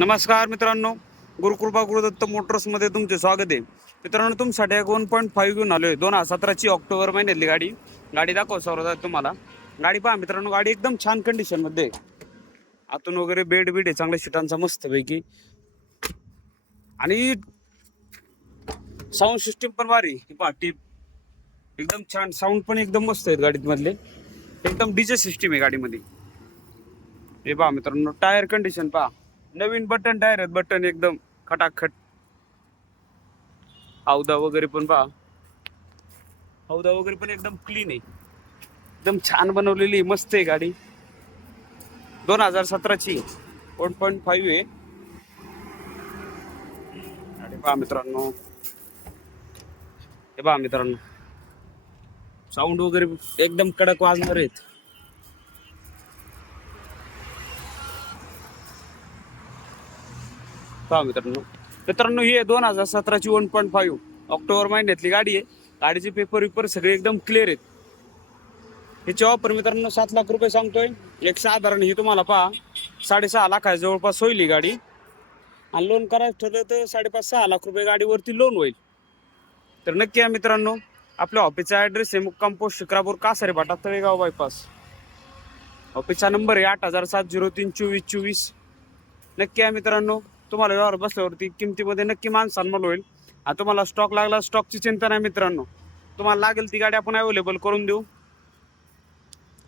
नमस्कार मित्रांनो गुरुकृपा गुरुदत्त मोटर्समध्ये तुमचे स्वागत आहे. मित्रांनो तुमच्यासाठी एक वन पॉईंट फाईव्ह घेऊन आलो आहे दोन हजार सतराची ऑक्टोबर महिन्यातली गाडी. गाडी दाखव सर्वात तुम्हाला. गाडी पहा मित्रांनो गाडी एकदम छान कंडिशनमध्ये आतून वगैरे बेड बीड आहे चांगल्या शिटांचा मस्तपैकी. आणि साऊंड सिस्टीम पण भारी पहा टीप एकदम छान. साऊंड पण एकदम मस्त आहेत गाडीत मधले एकदम डीजे सिस्टीम आहे गाडीमध्ये. हे पहा मित्रांनो टायर कंडिशन पहा. नवीन बटन टायर आहेत बटन एकदम खटाखट. हौदा वगैरे पण पहा. हौदा वगैरे पण एकदम क्लीन आहे. एकदम छान बनवलेली मस्त आहे गाडी. दोन हजार सतराची वन पॉईंट फाईव्ह आहे. गाडी पहा मित्रांनो. हे पहा मित्रांनो. साऊंड वगैरे एकदम कडक वाजणार आहेत. पहा मित्रांनो. मित्रांनो ही आहे दोन हजार सतराची वन पॉईंट फाईव्ह ऑक्टोबर महिन्यातली गाडी आहे. गाडीचे पेपर विपर सगळे एकदम क्लिअर आहेत. ह्याची ऑफर मित्रांनो सात लाख रुपये सांगतोय. एक साधारण ही तुम्हाला पहा. साडेसहा लाखा जवळपास होईल ही गाडी. आणि लोन करायचं ठरलं तर साडेपाच सहा लाख रुपये गाडीवरती लोन होईल. तर नक्की या मित्रांनो आपल्या ऑफिसचा ॲड्रेस आहे मुक्काम पोस्ट शिक्रापूर कासारे भाटा तळेगाव बायपास ऑफिसचा नंबर आहे आठ हजार सात झिरो तीन चोवीस चोवीस. नक्की आहे मित्रांनो तुम्हाला व्यवहार बसल्यावरती किमतीमध्ये नक्की मान सन्मान होईल. आता तुम्हाला स्टॉक लागला स्टॉकची चिंता नाही मित्रांनो. तुम्हाला लागेल ती गाडी आपण अवेलेबल करून देऊ.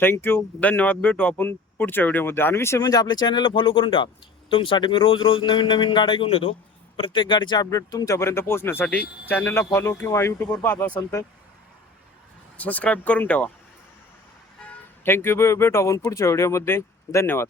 थँक्यू धन्यवाद. भेटू आपण पुढच्या व्हिडिओमध्ये आणि विषय म्हणजे आपल्या चॅनलला फॉलो करून ठेवा. तुमच्यासाठी मी रोज रोज नवीन नवीन गाड्या घेऊन येतो. प्रत्येक गाडीचे अपडेट तुमच्यापर्यंत पोहोचण्यासाठी चॅनलला फॉलो किंवा यूट्यूबवर पाहत असाल तर सबस्क्राईब करून ठेवा. थँक्यू भेटू आपण पुढच्या व्हिडिओमध्ये धन्यवाद.